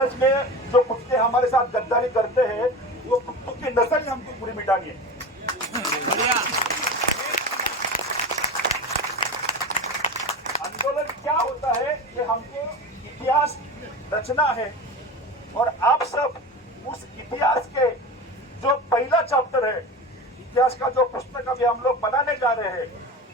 में जो कुत्ते हमारे साथ गद्दारी करते हैं वो कुत्तों की नस्ल ही हमको पूरी मिटानी है। आंदोलन क्या होता है कि हमको इतिहास रचना है और आप सब उस इतिहास के जो पहला चैप्टर है, इतिहास का जो पुस्तक अभी हम लोग बनाने जा रहे हैं,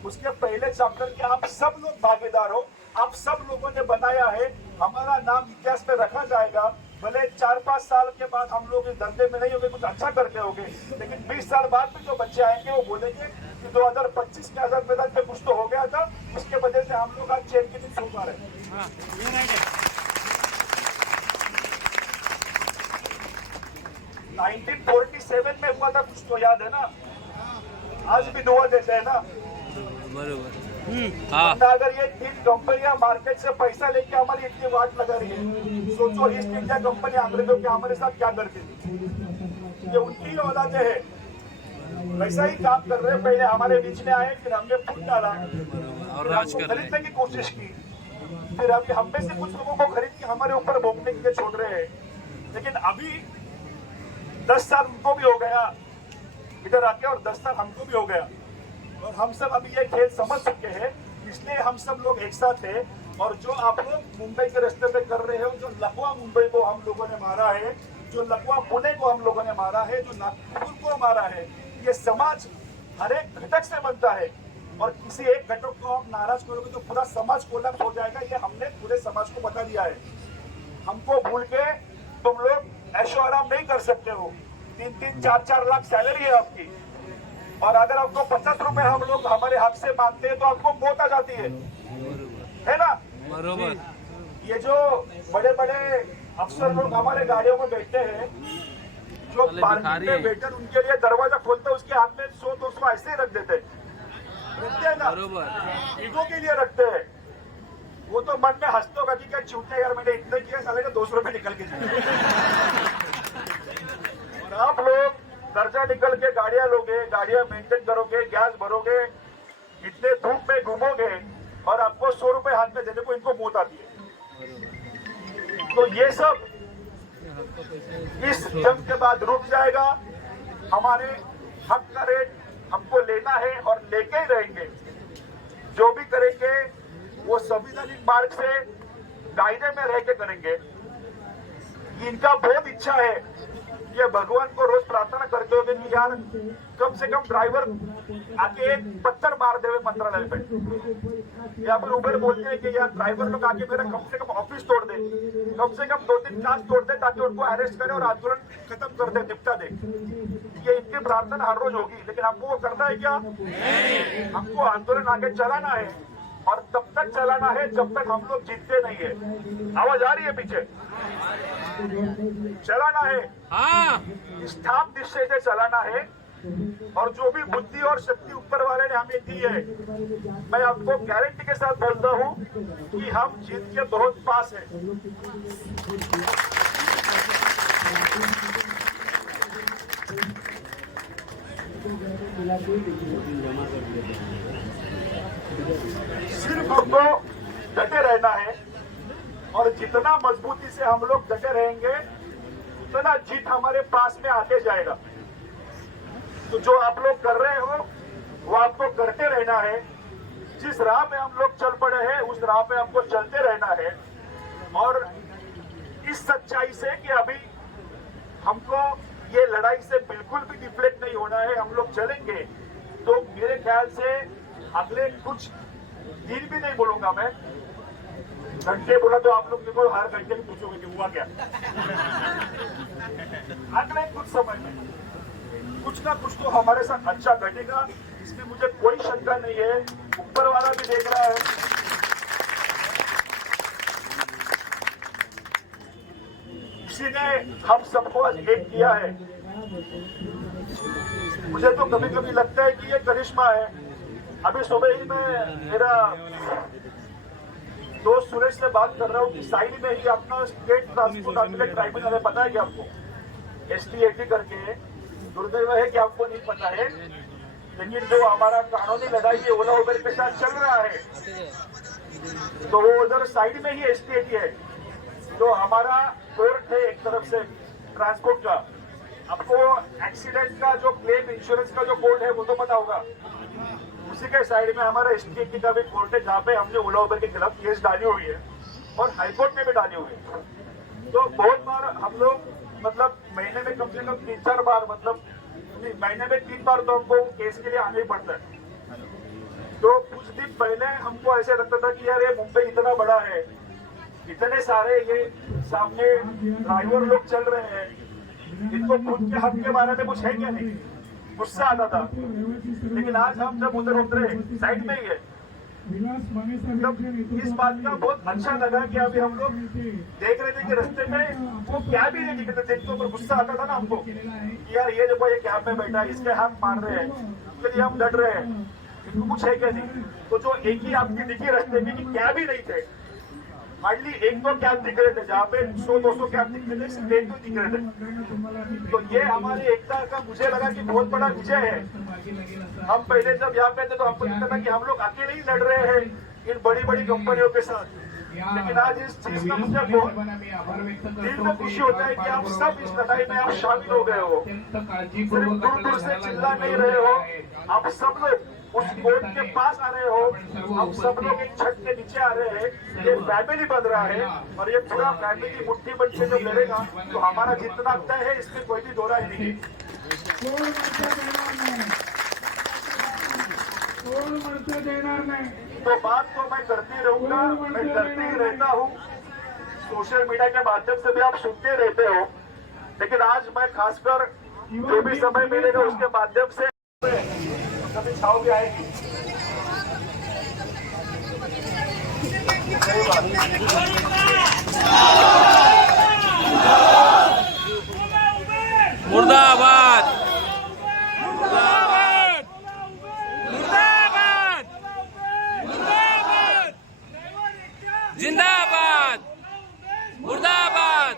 उसके पहले चैप्टर के आप सब लोग भागीदार हो। आप सब लोगों ने बनाया है, हमारा नाम इतिहास में रखा जाएगा। भले 4-5 साल के बाद हम लोग इस धंधे में नहीं होंगे, कुछ अच्छा करते होंगे, लेकिन 20 साल बाद में जो बच्चे आएंगे वो बोलेंगे कि 2025 के आजाद मैदान में कुछ तो हो गया था, उसके वजह से हम लोग आज चैन की नींद सो पा रहे हैं। 1947 में हुआ था, कुछ तो याद है ना? आज भी दुआ देते हैं ना? बरोबर। अगर ये 3 कंपनियां मार्केट से पैसा लेके हमारी इतनी वाट लगा रही है, सोचो ईस्ट इंडिया कंपनी अंग्रेजों के हमारे साथ क्या करती थी। ये उनकी औलादे है, वैसा ही काम कर रहे हैं। पहले हमारे बीच में आए, फिर हमने फूट डाला और खरीदने की कोशिश की, फिर अभी हम में से कुछ लोगों को खरीद के हमारे ऊपर भोंकने के लिए छोड़ रहे हैं। लेकिन अभी 10 साल उनको भी हो गया इधर आके और 10 साल हमको भी हो गया, और हम सब अभी ये खेल समझ चुके हैं, इसलिए हम सब लोग एक साथ हैं। और जो आप लोग मुंबई के रास्ते पे कर रहे हो, जो लकवा मुंबई को हम लोगों ने मारा है, जो लकवा पुणे को हम लोगों ने मारा है, जो नागपुर को मारा है, ये समाज हर एक घटक से बनता है और किसी एक घटक को आप नाराज करोगे तो पूरा समाज कोलैप्स हो जाएगा। ये हमने पूरे समाज को बता दिया है। हमको भूल के तुम लोग ऐशो आराम नहीं कर सकते हो। 3-3, 4-4 लाख सैलरी है आपकी, और अगर आपको 50 रुपए हम लोग हमारे हक से मांगते हैं तो आपको मौत आ जाती है ना? बरोबर। ये जो बड़े बड़े अफसर लोग हमारे गाड़ियों में बैठते हैं, जो पार्किंग में बैठे, उनके लिए दरवाजा खोलते उसके हाथ में 100-200 ऐसे ही रख देते हैं ना? बरोबर। ईगो के लिए रखते हैं। वो तो मन में हंसते होगा कि क्या चूते यार, मैंने इतने किया, साले का 200 रुपए निकल के जाए। और आप लोग कर्जा निकल के गाड़ियां लोगे, गाड़ियां मेंटेन करोगे, गैस भरोगे, इतने धूप में घूमोगे और आपको 100 रुपए हाथ में देने को इनको मौत आती है। तो ये सब इस जंग के बाद रुक जाएगा। हमारे हक का रेट हमको लेना है और लेके ही रहेंगे। जो भी करेंगे वो संवैधानिक मार्ग से कायदे में रह के करेंगे। इनका बहुत इच्छा है, ये भगवान को रोज प्रार्थना करते होंगे कि यार कम से कम ड्राइवर आके एक पत्थर मार देवे मंत्रालय पे, या फिर उबर बोलते हैं कि यार ड्राइवर लोग आके मेरा कम से कम ऑफिस तोड़ दे, कम से कम 2-3 क्लास तोड़ दे, ताकि उनको अरेस्ट करे और आंदोलन खत्म कर दे, निपटा दे। ये इनकी प्रार्थना हर रोज होगी, लेकिन हमको वो करना है क्या? हमको आंदोलन आगे चलाना है, और तब तक चलाना है जब तक हम लोग जीतते नहीं है। आवाज आ रही है पीछे? चलाना है, हाँ, स्थाप निश्चय से चलाना है। और जो भी बुद्धि और शक्ति ऊपर वाले ने हमें दी है, मैं आपको गारंटी के साथ बोलता हूँ कि हम जीत के बहुत पास हैं। सिर्फ हमको डटे रहना है, और जितना मजबूती से हम लोग डटे रहेंगे उतना जीत हमारे पास में आते जाएगा। तो जो आप लोग कर रहे हो वो आपको करते रहना है। जिस राह पे हम लोग चल पड़े हैं उस राह पे हमको चलते रहना है, और इस सच्चाई से कि अभी हमको ये लड़ाई से बिल्कुल भी डिफ्लेक्ट नहीं होना है। हम लोग चलेंगे तो मेरे ख्याल से अगले कुछ दिन भी नहीं बोलूंगा मैं, घंटे बोला तो आप लोग देखो हर घंटे में पूछोगे कि हुआ क्या। अगले कुछ समय में कुछ ना कुछ तो हमारे साथ अच्छा घटेगा, इसमें मुझे कोई शंका नहीं है। ऊपर वाला भी देख रहा है। किसी ने हम सबको आज एक किया है। मुझे तो कभी कभी लगता है कि ये करिश्मा है। अभी सुबह ही मैं मेरा दोस्त सुरेश से बात कर रहा हूँ कि साइड में ही अपना स्टेट ट्रांसपोर्ट अपीलेट ट्राइब्यूनल है, पता है क्या आपको? STAT करके। दुर्दैव है कि आपको नहीं पता है, लेकिन जो हमारा कानूनी लड़ाई है ओला उबेर के साथ चल रहा है, तो वो उधर साइड में ही STAT है। जो हमारा कोर्ट तरफ से ट्रांसपोर्ट का। आपको एक्सीडेंट का जो क्लेम इंश्योरेंस का जो कोड है वो तो पता होगा। उसी के साइड में हमारा एसटीएटी का भी कोर्ट है जहाँ पे हमने ओला उबर के खिलाफ केस डाली हुई है और हाईकोर्ट में भी डाली हुई है। तो बहुत बार हम लोग मतलब महीने में कम से कम 3-4 बार मतलब महीने में 3 बार तो हमको केस के लिए आना ही पड़ता है। तो कुछ दिन पहले हमको ऐसे लगता था कि यार ये मुंबई इतना बड़ा है, इतने सारे ये सामने ड्राइवर लोग चल रहे हैं, इनको खुद के हक के बारे में कुछ है क्या नहीं, गुस्सा आता था। लेकिन आज हम जब उधर उतरे साइड में ही है तब इस बात का बहुत अच्छा लगा कि अभी हम लोग देख रहे थे कि रास्ते में वो कैब ही नहीं दिखते थे, जिनके ऊपर गुस्सा आता था ना हमको कि यार ये देखो ये कैब में बैठा है, इसके हाथ मार रहे हैं, उसके लिए हम लड़ रहे हैं, इनको कुछ है क्या नहीं। तो जो एक ही आपकी दिखी रास्ते में कि कैब ही नहीं थे, हार्डली 1-2 कैब दिख रहे थे, जहाँ पे 100-200 कैब दिख रहे थे, सिर्फ 1-2 दिख रहे थे। तो ये हमारी एकता का मुझे लगा कि बहुत बड़ा विजय है। हम पहले जब यहाँ पे थे तो हमको लगता था कि हम लोग अकेले ही लड़ रहे हैं इन बड़ी बड़ी कंपनियों के साथ, लेकिन आज इस चीज का मुझे बहुत दिल में खुशी होता है कि आप सब इस लड़ाई में आप शामिल हो गए हो, सिर्फ दूर दूर से चिल्ला नहीं रहे हो, आप सब लोग उस कोर्ट के पास आ रहे हो, हम सब लोग एक छत के नीचे आ रहे हैं, ये फैमिली बन रहा है और ये पूरा फैमिली मुट्ठी बन के जब लड़ेगा तो हमारा जितना तय है इसमें कोई भी दो राय नहीं है। तो बात तो मैं करती रहूंगा, मैं करती ही रहता हूँ, सोशल मीडिया के माध्यम से भी आप सुनते रहते हो, लेकिन आज मैं खासकर जो भी समय मिलेगा उसके माध्यम से कभी छाव भी आएगी। सही बात। मुर्दाबाद मुर्दाबाद मुर्दाबाद मुर्दाबाद जिंदाबाद मुर्दाबाद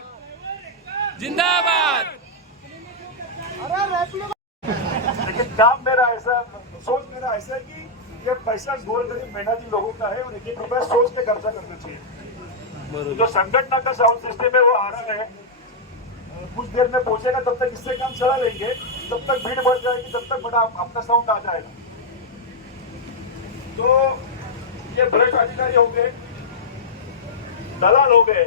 जिंदाबाद। लेकिन काम मेरा ऐसा, सोच मेरा ऐसा है कि ये पैसा गोरगरीब मेहनती लोगों का है और 1-1 रुपया सोच के खर्चा करना चाहिए। जो संगठन का साउंड सिस्टम है वो आ रहा है, कुछ देर में पहुंचेगा, तब तक इससे काम चला लेंगे, तब तक भीड़ बढ़ जाएगी, तब तक बड़ा अपना साउंड आ जाएगा। तो ये भ्रष्ट अधिकारी हो गए, दलाल हो गए,